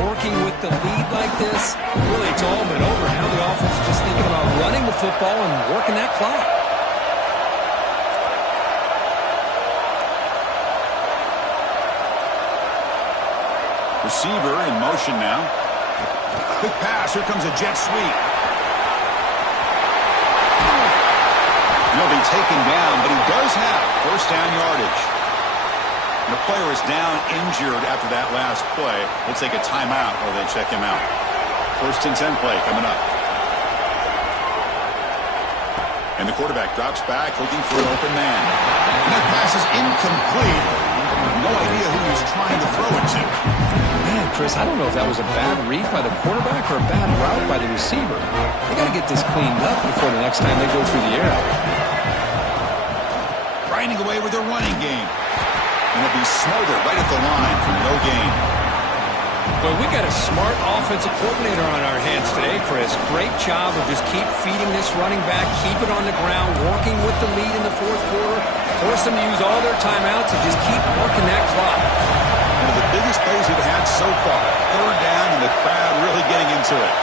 working with the lead like this. Really, it's all but over. Now the offense is just thinking about running the football and working that clock. Receiver in motion now. Quick pass. Here comes a jet sweep. He'll be taken down, but he does have first down yardage. The player is down injured after that last play. We'll take a timeout while they check him out. First and 10 play coming up. And the quarterback drops back looking for an open man. And that pass is incomplete. No idea who he's trying to throw it to. Man, Chris, I don't know if that was a bad read by the quarterback or a bad route by the receiver. They got to get this cleaned up before the next time they go through the air. Grinding away with their running game. And it'll be smothered right at the line for no gain. Well, we got a smart offensive coordinator on our hands today, Chris. Great job of just keep feeding this running back, keep it on the ground, working with the lead in the fourth quarter, force them to use all their timeouts, and just keep working that clock. One of the biggest plays we've had so far. Third down, and the crowd really getting into it.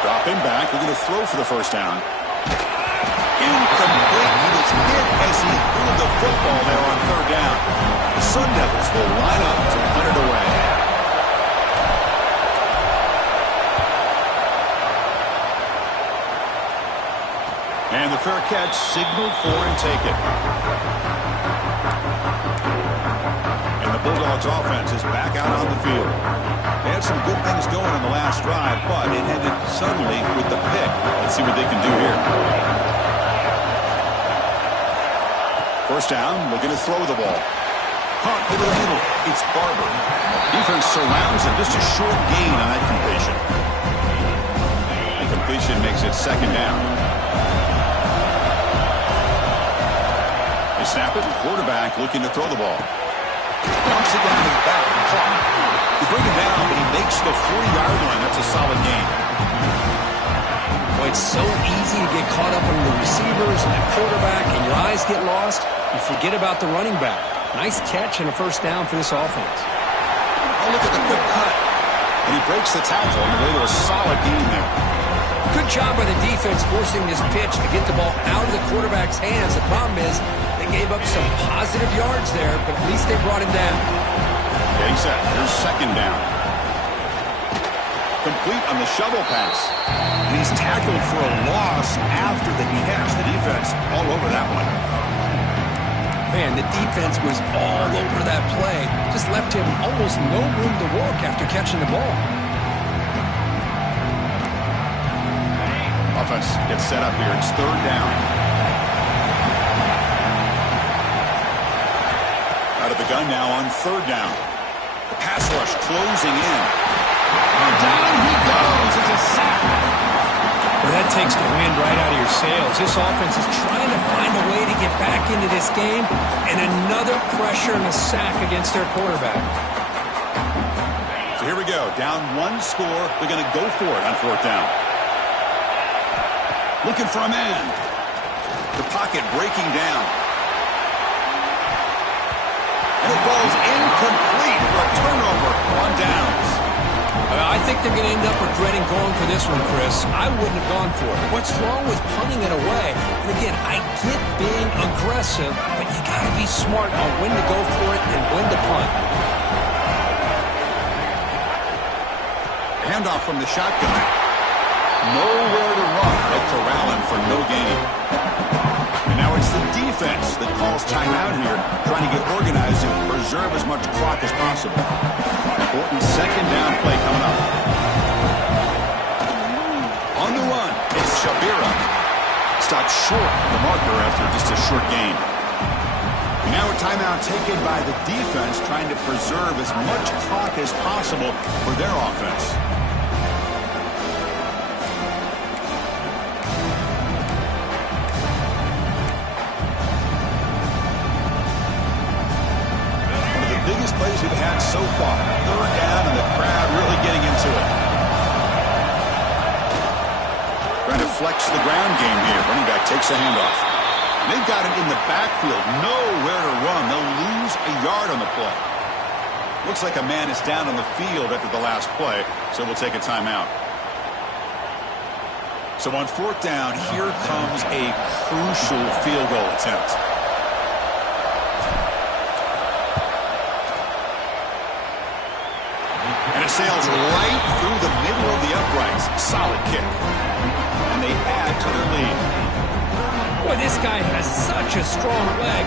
Dropping back, looking to throw for the first down. Incomplete. He was hit as he threw the football there on third down. The Sun Devils will line up to punt it away. And the fair catch signaled for and taken. And the Bulldogs offense is back out on the field. They had some good things going on the last drive, but it ended suddenly with the pick. Let's see what they can do here. First down, looking to throw the ball. Hunt over the middle. It's Barber. Defense surrounds him. Just a short gain on that completion. And completion makes it second down. They snap it. Quarterback looking to throw the ball. Dumps it down and back. They bring it down, but he makes the 40-yard line. That's a solid gain. Boy, it's so easy to get caught up on the receivers and the quarterback, and your eyes get lost. You forget about the running back. Nice catch and a first down for this offense. Oh, look at the quick cut. And he breaks the tackle on the way to a solid gain there. Good job by the defense forcing this pitch to get the ball out of the quarterback's hands. The problem is they gave up some positive yards there, but at least they brought him down. Getting set. Here's second down. Complete on the shovel pass. And he's tackled for a loss after the catch. The defense all over that one. Man, the defense was all over that play. Just left him almost no room to work after catching the ball. Offense gets set up here. It's third down. Out of the gun now on third down. The pass rush closing in. And down he goes. It's a sack. Well, that takes the wind right out of your sails. This offense is trying to find a way to get back into this game, and another pressure and a sack against their quarterback. So here we go. Down one score. They're going to go for it on fourth down. Looking for a man. The pocket breaking down. And it falls incomplete for a turnover on downs. I think they're going to end up regretting going for this one, Chris. I wouldn't have gone for it. What's wrong with punting it away? And again, I get being aggressive, but you got to be smart on when to go for it and when to punt. Handoff from the shotgun. Nowhere to run. They're corralling for no gain. And now it's the defense that calls timeout here, trying to get organized and preserve as much clock as possible. Important second down play coming up. On the run, it's Shabira. Stopped short of the marker after just a short gain. And now a timeout taken by the defense, trying to preserve as much clock as possible for their offense. biggest plays we've had so far. Third down, and the crowd really getting into it. Trying to flex the ground game here. Running back takes a handoff. They've got it in the backfield. Nowhere to run. They'll lose a yard on the play. Looks like a man is down on the field after the last play, so we'll take a timeout. So on fourth down, here comes a crucial field goal attempt. And it sails right through the middle of the uprights. Solid kick. And they add to their lead. Boy, this guy has such a strong leg.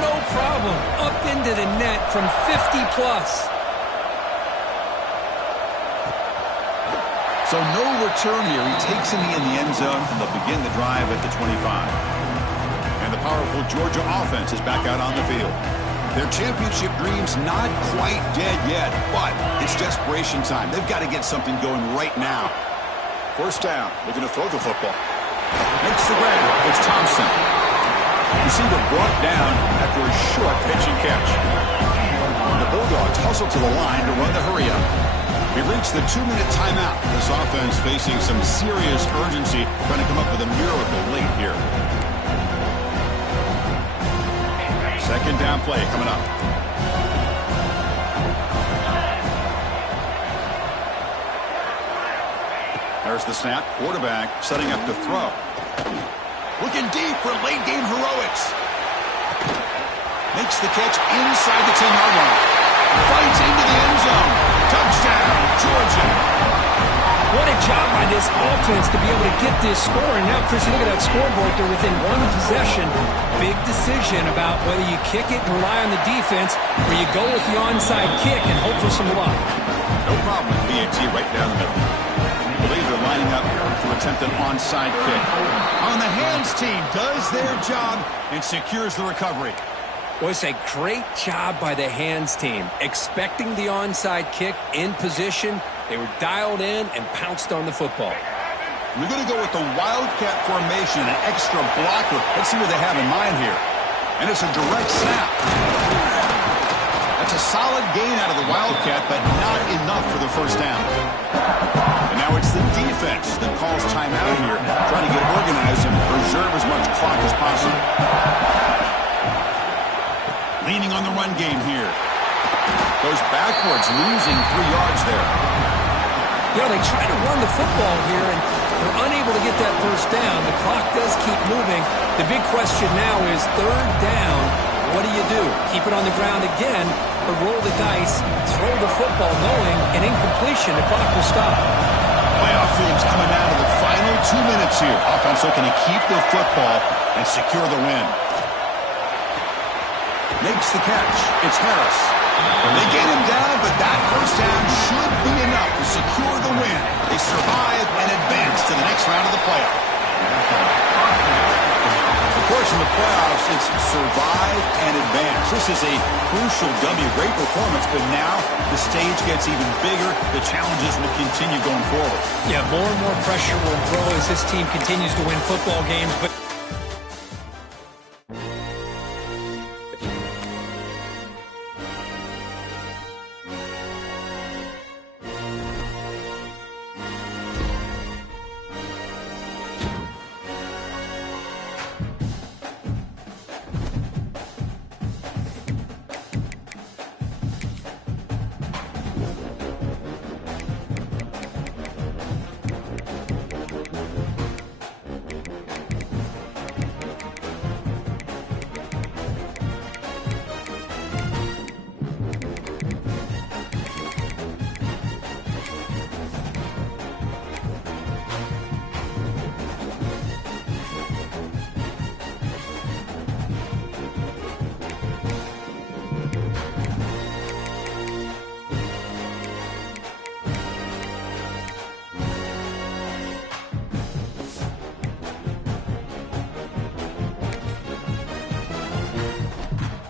No problem. Up into the net from 50 plus. So no return here. He takes him in the end zone, and they'll begin the drive at the 25. And the powerful Georgia offense is back out on the field. Their championship dreams not quite dead yet, but it's desperation time. They've got to get something going right now. First down, looking to throw the football. Makes the grab. It's Thompson. Receiver brought down after a short pitch and catch. The Bulldogs hustle to the line to run the hurry-up. We've reached the 2-minute timeout. This offense facing some serious urgency, trying to come up with a miracle late here. Second down play coming up. There's the snap. Quarterback setting up to throw. Looking deep for late game heroics. Makes the catch inside the 10-yard line. Fights into the end zone. Touchdown, Georgia. What a job by this offense to be able to get this score. And now, Chris, you look at that scoreboard. They're within one possession. Big decision about whether you kick it and rely on the defense or you go with the onside kick and hope for some luck. No problem with BAT right down the middle. I believe they're lining up to attempt an onside kick. On the hands team does their job and secures the recovery. Well, it's a great job by the hands team. Expecting the onside kick in position. They were dialed in and pounced on the football. We're going to go with the Wildcat formation, an extra blocker. Let's see what they have in mind here. And it's a direct snap. That's a solid gain out of the Wildcat, but not enough for the first down. And now it's the defense that calls timeout here, trying to get organized and preserve as much clock as possible. Leaning on the run game here. Goes backwards, losing 3 yards there. You know, they try to run the football here, and they're unable to get that first down. The clock does keep moving. The big question now is third down. What do? Keep it on the ground again, or roll the dice, throw the football, knowing an incompletion, the clock will stop. Playoff teams coming down to the final 2 minutes here. Offense looking to keep the football and secure the win. Makes the catch. It's Harris. They get him down, but that first down should be enough to secure the win. They survive and advance to the next round of the playoff. Of course, in the playoffs, it's survive and advance. This is a crucial W. Great performance, but now the stage gets even bigger. The challenges will continue going forward. Yeah, more and more pressure will grow as this team continues to win football games, but